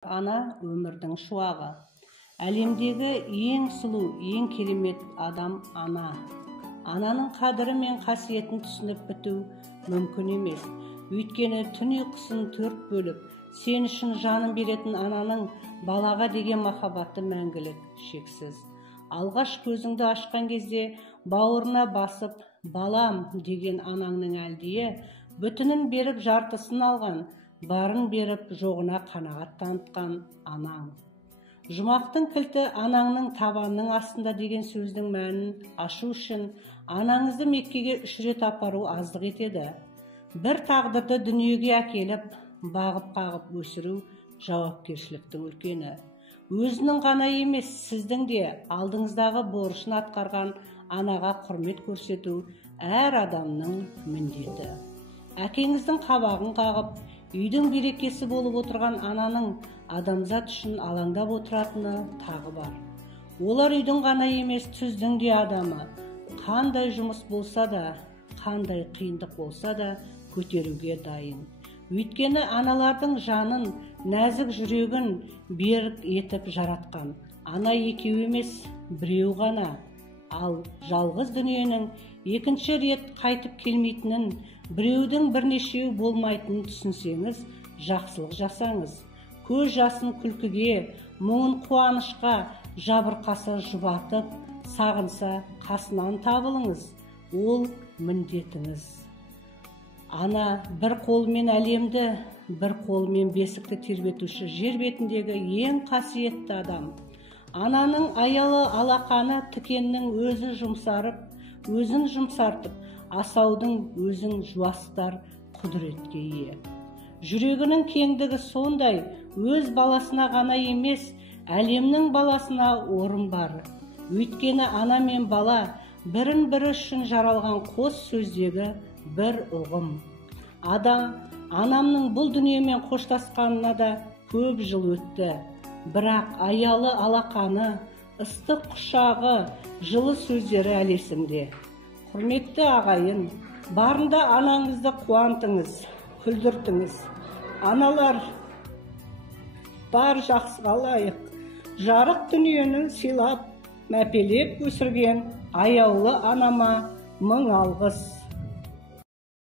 Ана өмірдің шуағы. Әлемдегі ең сұлу, ең керемет адам ана. Ананың қадірі мен қасиетін түсініп біту мүмкін емес. Өйткені түн ұйқысын 4 бөліп, сен үшін жанын беретін ананың балаға деген махаббаты мәңгілік, шексіз. Алғаш көзіңді ашқан кезде бауырына басып, балам деген анаңның әлдиі, бүтінін беріп жартысын алған, барын беріп жоғына қанағат танытқан анаң. Жұмақтың кілті анаңның табанның астында деген сөздің мәнін ашу үшін анаңызды Меккеге 3 рет апару аздық етеді. Бір тағдырды дүниеге әкеліп, бағып-қағып өсіру жауапкершіліктің үлкені. Өзінің ғана емес, сіздің де алдыңыздағы борышын атқарған анаға құрмет көрсету әр адамның міндеті. Әкеңіздің қабағын қағып, үйдің берекесі болып отырған ананың адамзат үшін алаңдап отыратыны тағы бар. Олар үйдің ғана емес, түздің де адамы. Қандай жұмыс болса да, қандай қиындық болса да көтеруге дайын. Өйткені аналардың жанын, нәзік жүрегін берік етіп жаратқан. Ана екеу емес, біреу ғана. Ал жалғыз дүниенің екінші рет қайтып келмейтінін, біреудің бірнешеу болмайтынын түсінсеңіз, жақсылық жасаңыз. Көз жасын күлкіге, мұңын қуанышқа, жабырқаса жұбатып, сағынса қасынан табылыңыз. Ол міндетіңіз. Ана бір қолымен әлемді, бір қолымен бесікті тербетуші жер бетіндегі ең қасиетті адам. Ананың аялы алақаны тікеннің өзін жұмсартып, асаудың өзін жуастар құдіретке ие. Жүрегінің кеңдігі сондай, өз баласына ғана емес, әлемнің баласына орын бар. Өйткені ана мен бала бірін-бірі үшін жаралған қос сөздегі бір ұғым. Анамның бұл дүниемен қоштасқанына да көп жыл өтті. Бірақ аялы алақаны, ыстық құшағы, жылы сөздері әлі есімде. Құрметті ағайын, барында анаңызды қуантыңыз, күлдіртіңіз. Аналар бар жақсыға лайық, жарық дүниені сыйлап, мәпелеп өсірген аяулы анама мың алғыс.